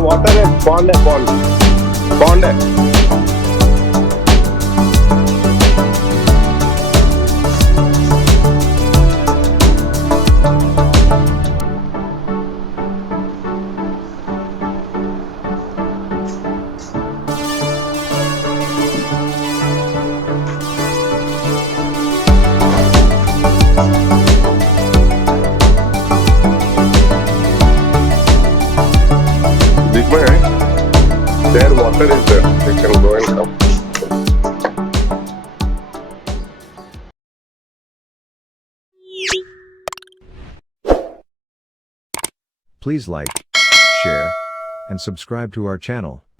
water is pond. There water is there. You can go and come. Please like, share, and subscribe to our channel.